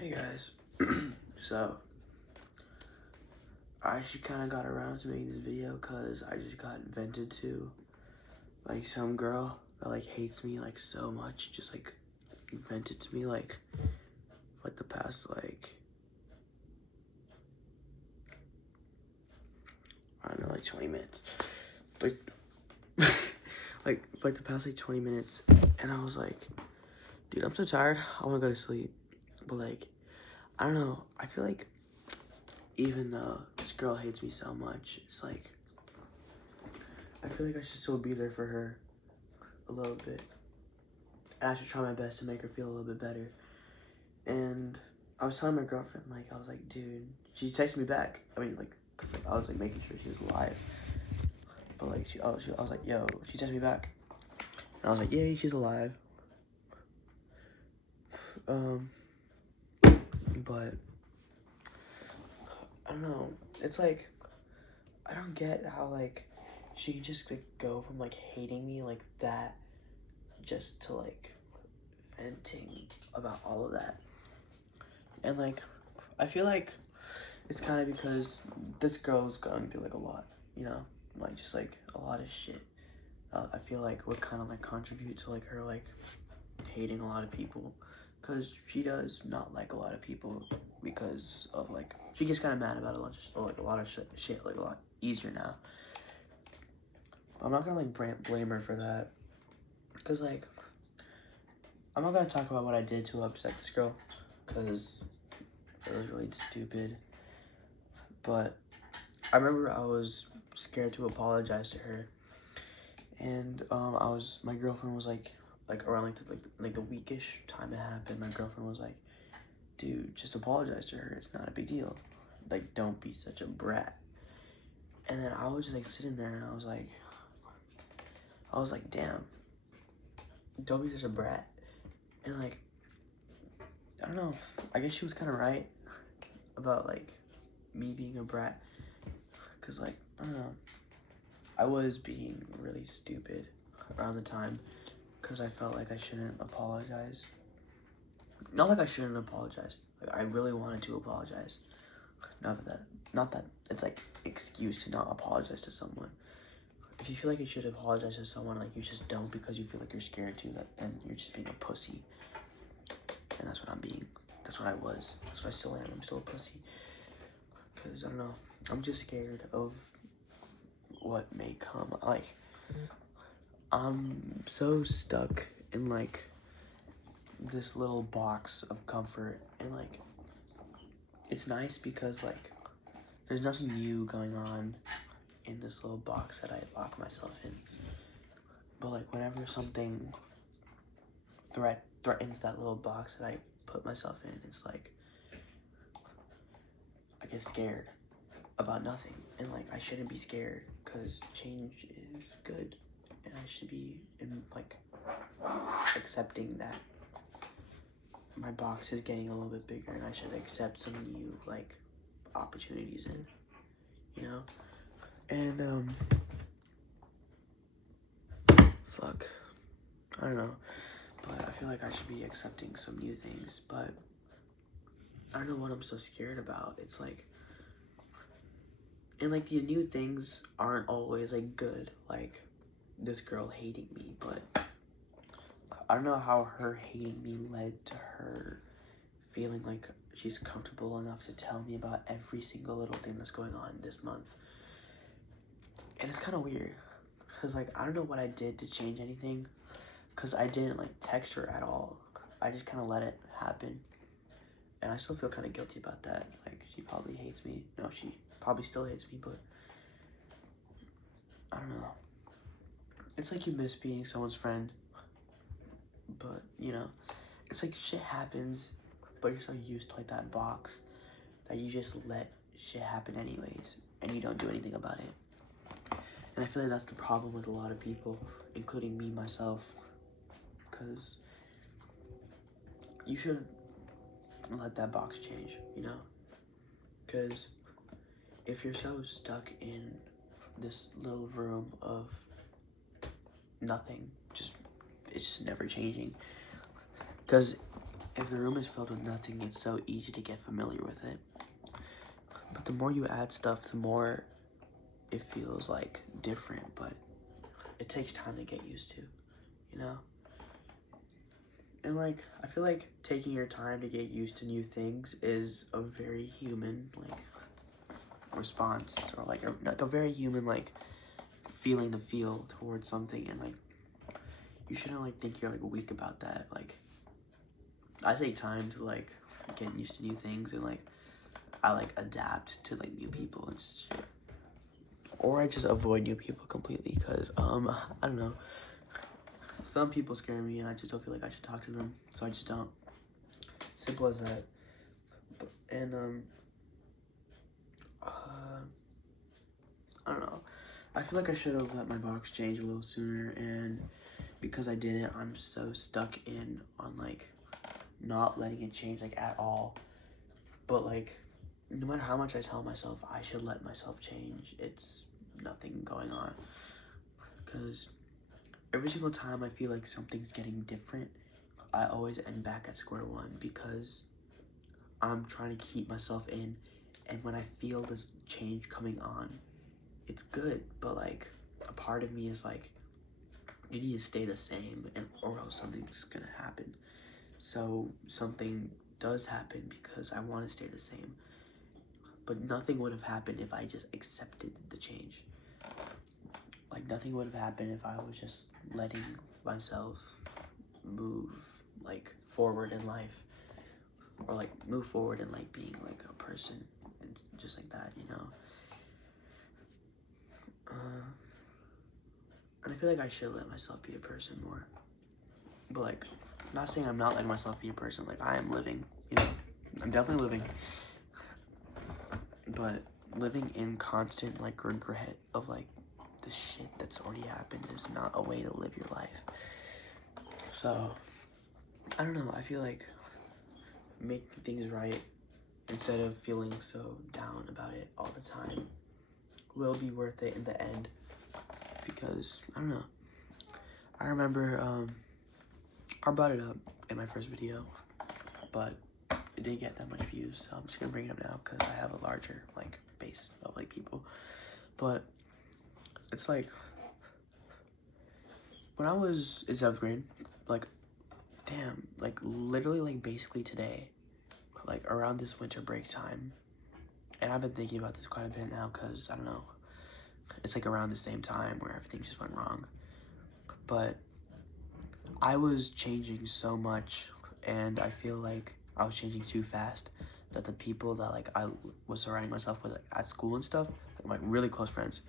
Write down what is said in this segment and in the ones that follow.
Hey guys, so I actually kind of got around to making this video because I just got vented to, like, some girl that like hates me like so much, just like vented to me like for like the past like I don't know, like 20 minutes, like like for like the past like 20 minutes, and I was like, dude, I'm so tired, I want to go to sleep, but like I don't know, I feel like even though this girl hates me so much, it's like I feel like I should still be there for her a little bit. And I should try my best to make her feel a little bit better. And I was telling my girlfriend, like, I was like, dude, she texted me back. I mean, like, cause like I was like making sure she was alive. But like, I was like, yo, she texted me back. And I was like, yeah, she's alive. But I don't know. It's like, I don't get how like she can just like go from like hating me like that just to like venting about all of that. And like, I feel like it's kind of because this girl's going through like a lot, you know, like just like a lot of shit. I feel like would kind of like contribute to like her like hating a lot of people, because she does not like a lot of people because of like she gets kind of mad about a lot of shit like a lot easier now. I'm not gonna like blame her for that, because like I'm not gonna talk about what I did to upset this girl, because it was really stupid. But I remember I was scared to apologize to her, and my girlfriend was like around like the weekish time it happened. My girlfriend was like, dude, just apologize to her. It's not a big deal. Like, don't be such a brat. And then I was just like sitting there, and I was like, damn, don't be such a brat. And like, I don't know. I guess she was kind of right about like me being a brat, cause like I don't know. I was being really stupid around the time because I felt like I shouldn't apologize. Not like I shouldn't apologize. Like, I really wanted to apologize. Not that it's like excuse to not apologize to someone. If you feel like you should apologize to someone, like you just don't because you feel like you're scared to, then you're just being a pussy. And that's what I'm being. That's what I was. That's what I still am. I'm still a pussy. Because I don't know. I'm just scared of what may come. Like, I'm so stuck in like this little box of comfort, and like it's nice because like there's nothing new going on in this little box that I lock myself in. But like whenever something threatens that little box that I put myself in, it's like I get scared about nothing. And like I shouldn't be scared because change is good, and I should be like accepting that my box is getting a little bit bigger, and I should accept some new like opportunities in, you know. And fuck, I don't know, but I feel like I should be accepting some new things, but I don't know what I'm so scared about. It's like, and like the new things aren't always like good, like this girl hating me, but I don't know how her hating me led to her feeling like she's comfortable enough to tell me about every single little thing that's going on this month. And it's kind of weird, because like I don't know what I did to change anything, because I didn't like text her at all. I just kind of let it happen, and I still feel kind of guilty about that. Like, she probably hates me. No, she probably still hates me, but I don't know. It's like you miss being someone's friend, but you know, it's like shit happens, but you're so used to like that box that you just let shit happen anyways, and you don't do anything about it. And I feel like that's the problem with a lot of people, including me myself, because you should let that box change, you know? Because if you're so stuck in this little room of nothing, it's just never changing. Because if the room is filled with nothing, it's so easy to get familiar with it. But the more you add stuff, the more it feels like different, but it takes time to get used to, you know? And like, I feel like taking your time to get used to new things is a very human, like, response, or like a very human, like, feeling to feel towards something. And like, you shouldn't like think you're like weak about that. Like, I take time to like get used to new things, and like I like adapt to like new people and shit. Or I just avoid new people completely, because I don't know, some people scare me and I just don't feel like I should talk to them, so I just don't. Simple as that. And I don't know, I feel like I should have let my box change a little sooner, and because I didn't, I'm so stuck in on like not letting it change like at all. But like, no matter how much I tell myself I should let myself change, it's nothing going on, because every single time I feel like something's getting different, I always end back at square one, because I'm trying to keep myself in, and when I feel this change coming on, it's good, but like a part of me is like, you need to stay the same, and or else something's gonna happen. So something does happen because I want to stay the same, but nothing would have happened if I just accepted the change. Like, nothing would have happened if I was just letting myself move like forward in life, or like move forward in like being like a person, and just like that, you know. And I feel like I should let myself be a person more, but like, I'm not saying I'm not letting myself be a person. Like, I am living, you know, I'm definitely living, but living in constant like regret of like the shit that's already happened is not a way to live your life. So I don't know, I feel like making things right instead of feeling so down about it all the time will be worth it in the end, because I don't know, I remember I brought it up in my first video, but it didn't get that much views, so I'm just gonna bring it up now because I have a larger like base of like people. But it's like, when I was in 7th grade, like, damn, like literally like basically today, like around this winter break time, and I've been thinking about this quite a bit now, because I don't know, it's like around the same time where everything just went wrong. But I was changing so much, and I feel like I was changing too fast, that the people that like I was surrounding myself with at school and stuff, like my really close friends,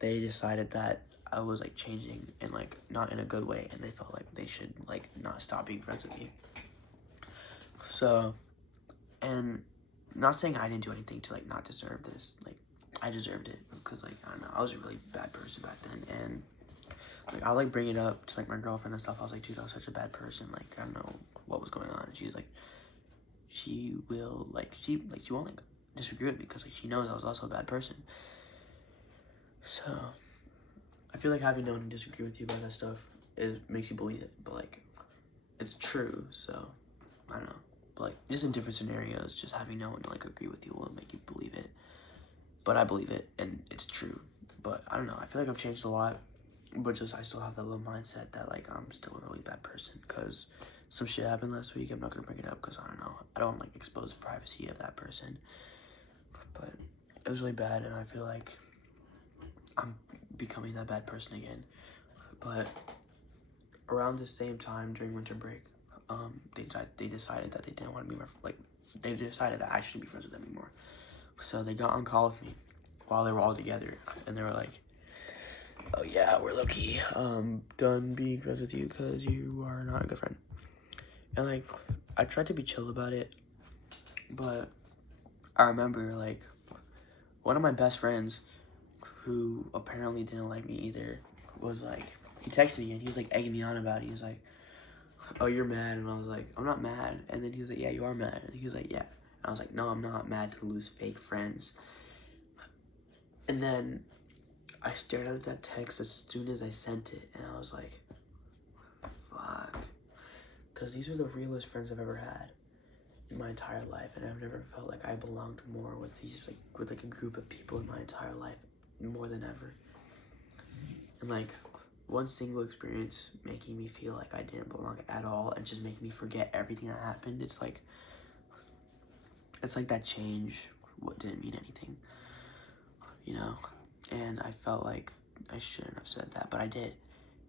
they decided that I was like changing and like not in a good way, and they felt like they should like not stop being friends with me. So, and not saying I didn't do anything to like not deserve this, like I deserved it, because like, I don't know, I was a really bad person back then, and like I'll like bring it up to like my girlfriend and stuff. I was like, dude, I was such a bad person, like I don't know what was going on. And she was like, she won't like disagree with me, because like she knows I was also a bad person. So I feel like having no one to disagree with you about that stuff makes you believe it, but like it's true. So I don't know, but like just in different scenarios, just having no one to like agree with you will make you believe it. But I believe it, and it's true. But I don't know, I feel like I've changed a lot, but just I still have that little mindset that like I'm still a really bad person, because some shit happened last week. I'm not gonna bring it up because I don't know, I don't like expose the privacy of that person, but it was really bad, and I feel like I'm becoming that bad person again. But around the same time during winter break, they decided that they didn't want to be they decided that I shouldn't be friends with them anymore. So they got on call with me while they were all together, and they were like, oh yeah, we're low-key done being friends with you because you are not a good friend. And like, I tried to be chill about it, but I remember like one of my best friends, who apparently didn't like me either, was like, he texted me and he was like egging me on about it. He was like, oh, you're mad? And I was like, I'm not mad. And then he was like, yeah, you are mad. And he was like, yeah. And I was like, no, I'm not mad to lose fake friends. And then I stared at that text as soon as I sent it, and I was like, fuck. because these are the realest friends I've ever had in my entire life, and I've never felt like I belonged more with these, like, with like a group of people in my entire life more than ever. And like one single experience making me feel like I didn't belong at all and just making me forget everything that happened, it's like that change what didn't mean anything, you know. And I felt like I shouldn't have said that, but I did,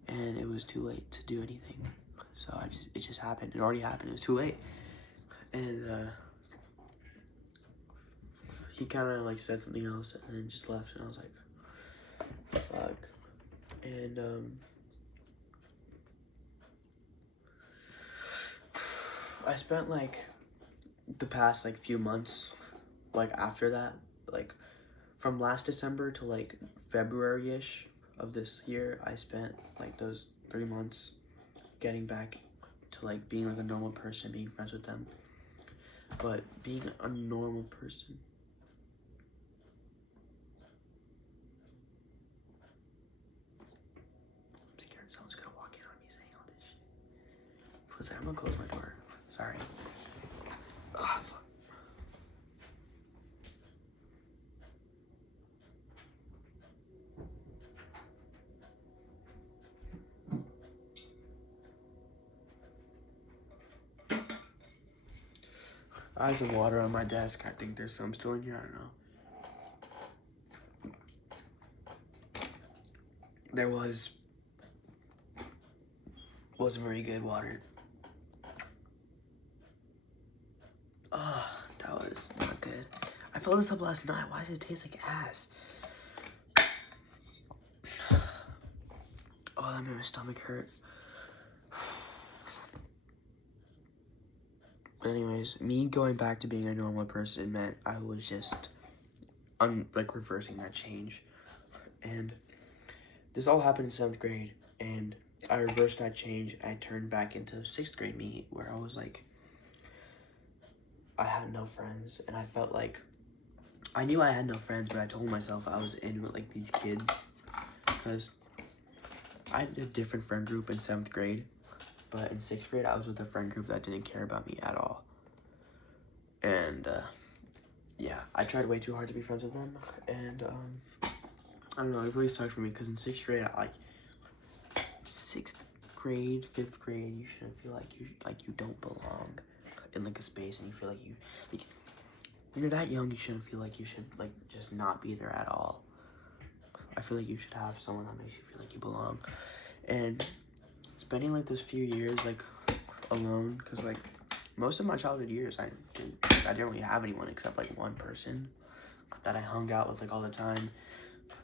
and it was too late to do anything. So it just happened. It already happened. It was too late. And he kind of like said something else and then just left, and I was like, fuck. And I spent like the past like few months, like after that, like from last December to like February-ish of this year, I spent like those 3 months getting back to like being like a normal person, being friends with them. But being a normal person, I'm scared someone's gonna walk in on me saying all this shit. Was that? I'm gonna close my door. Sorry. Ah, fuck. I had some water on my desk. I think there's some still in here. I don't know. There wasn't very good water. Oh, that was not good. I filled this up last night. Why does it taste like ass? Oh, that made my stomach hurt. But anyways, me going back to being a normal person meant I was just like reversing that change. And this all happened in 7th grade, and I reversed that change. I turned back into 6th grade me, where I was like, I had no friends, and I felt like I knew I had no friends, but I told myself I was in with like these kids, because I had a different friend group in 7th grade, but in 6th grade I was with a friend group that didn't care about me at all. And yeah, I tried way too hard to be friends with them, and I don't know, it really sucked for me, because in 6th grade, like 6th grade, 5th grade, you shouldn't feel like you don't belong in like a space, and you feel like when you're that young, you shouldn't feel like you should like just not be there at all. I feel like you should have someone that makes you feel like you belong. And spending like those few years like alone, because like most of my childhood years I didn't really have anyone except like one person that I hung out with like all the time.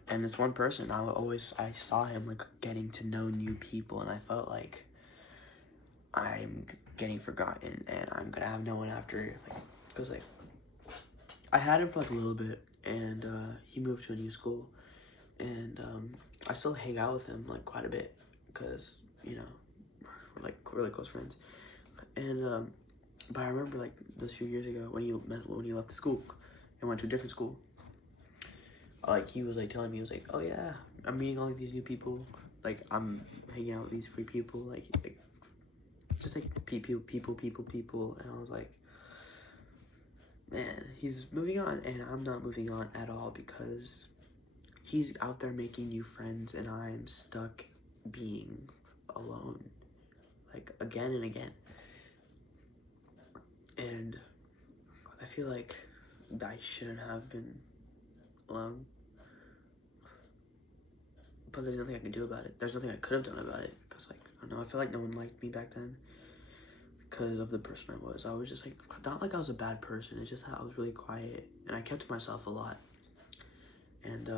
And this one person, I saw him like getting to know new people, and I felt like I'm getting forgotten and I'm gonna have no one after, like, because like I had him for like a little bit, and he moved to a new school, and I still hang out with him like quite a bit, because you know, we're like really close friends. And but I remember like those few years ago when he left the school and went to a different school, like he was like telling me, he was like, oh yeah, I'm meeting all of these new people, like I'm hanging out with these free people, like just like people, and I was like, man, he's moving on, and I'm not moving on at all, because he's out there making new friends, and I'm stuck being alone, like again and again. And I feel like I shouldn't have been alone, but there's nothing I can do about it. There's nothing I could have done about it, because like, I don't know, I feel like no one liked me back then because of the person I was. I was just like, not like I was a bad person, it's just that I was really quiet, and I kept to myself a lot. And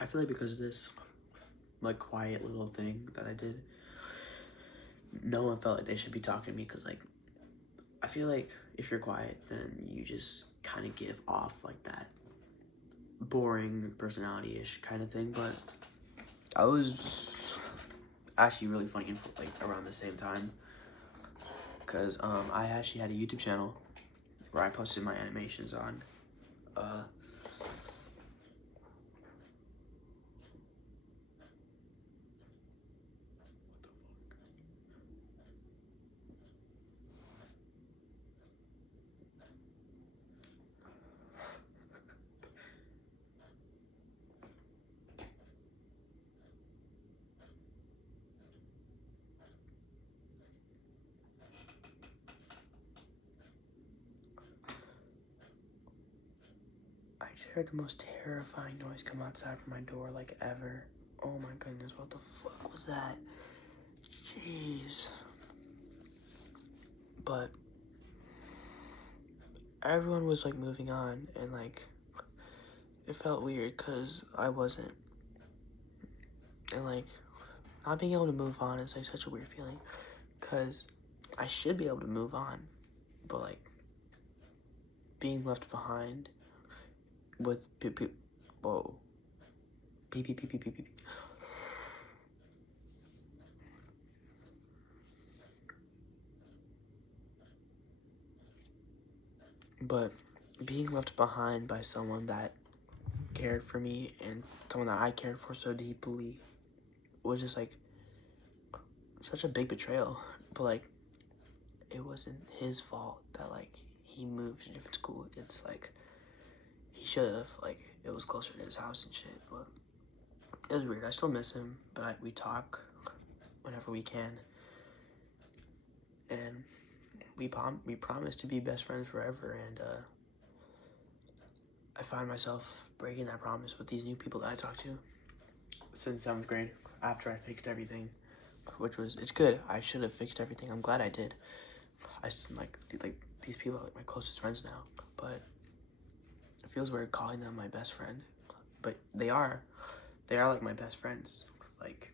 I feel like because of this like quiet little thing that I did, no one felt like they should be talking to me, because like I feel like if you're quiet, then you just kind of give off like that boring personality-ish kind of thing. But I was actually really funny like around the same time, because I actually had a YouTube channel where I posted my animations on. just heard the most terrifying noise come outside from my door, like, ever. Oh my goodness, what the fuck was that? Jeez. But everyone was, like, moving on, and, like, it felt weird because I wasn't. And, like, not being able to move on is, like, such a weird feeling because I should be able to move on, but, like, being left behind with whoa. Beep. But being left behind by someone that cared for me and someone that I cared for so deeply was just, like, such a big betrayal. But, like, it wasn't his fault that, like, he moved to a different school. It's, like, he should have, like, it was closer to his house and shit. But it was weird. I still miss him, but we talk whenever we can. And we promise to be best friends forever, and I find myself breaking that promise with these new people that I talk to since 7th grade after I fixed everything, which was, it's good. I should have fixed everything. I'm glad I did. Like these people are like my closest friends now, but it feels weird calling them my best friend, but they are like my best friends. Like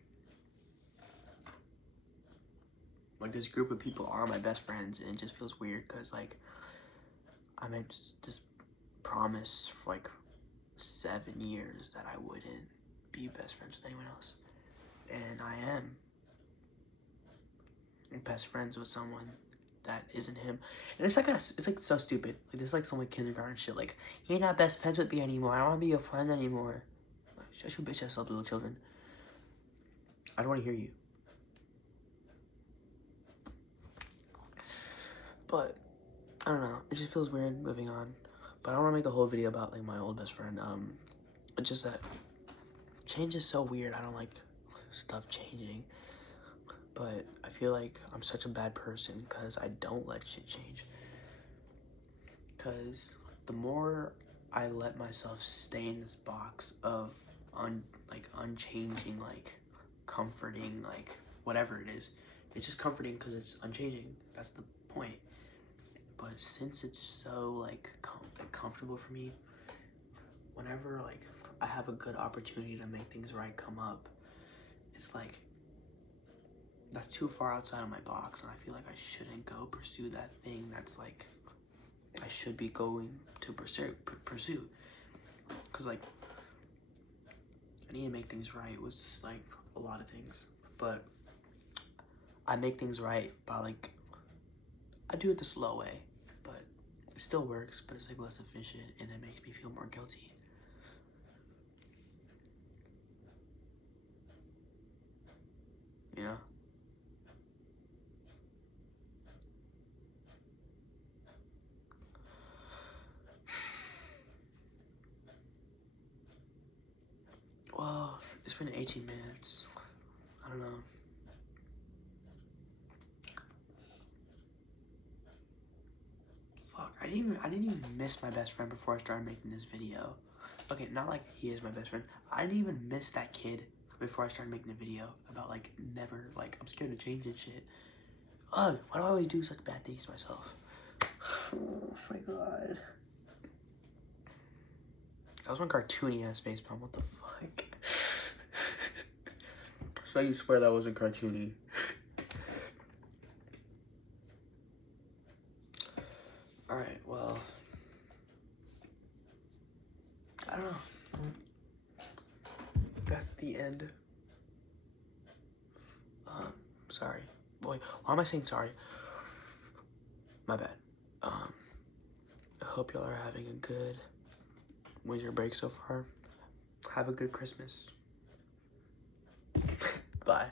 this group of people are my best friends, and it just feels weird because, like, I made this promise for like 7 years that I wouldn't be best friends with anyone else, and I am best friends with someone that isn't him. And it's like so stupid. Like, this is like some like kindergarten shit. Like, you're not best friends with me anymore. I don't want to be your friend anymore. Like, shut your bitch ass up, little children. I don't want to hear you. But I don't know. It just feels weird moving on. But I don't want to make a whole video about like my old best friend. It's just that change is so weird. I don't like stuff changing. But I feel like I'm such a bad person because I don't let shit change. Because the more I let myself stay in this box of unchanging, like comforting, like whatever it is, it's just comforting because it's unchanging. That's the point. But since it's so like comfortable for me, whenever like I have a good opportunity to make things right come up, it's like that's too far outside of my box, and I feel like I shouldn't go pursue that thing that's like I should be going to pursue. Because like I need to make things right with like a lot of things, but I make things right by like I do it the slow way, but it still works, but it's like less efficient, and it makes me feel more guilty. You know? Well, it's been 18 minutes. I don't know. Fuck, I didn't even miss my best friend before I started making this video. Okay, not like he is my best friend. I didn't even miss that kid before I started making the video about like never, like I'm scared to change and shit. Ugh, why do I always do such bad things to myself? Oh my god. That was one cartoony ass face palm. What the fuck? So you swear that wasn't cartoony? Alright, well, I don't know. That's the end. Sorry. Boy, why am I saying sorry? My bad. I hope y'all are having a good winter break so far. Have a good Christmas. Bye.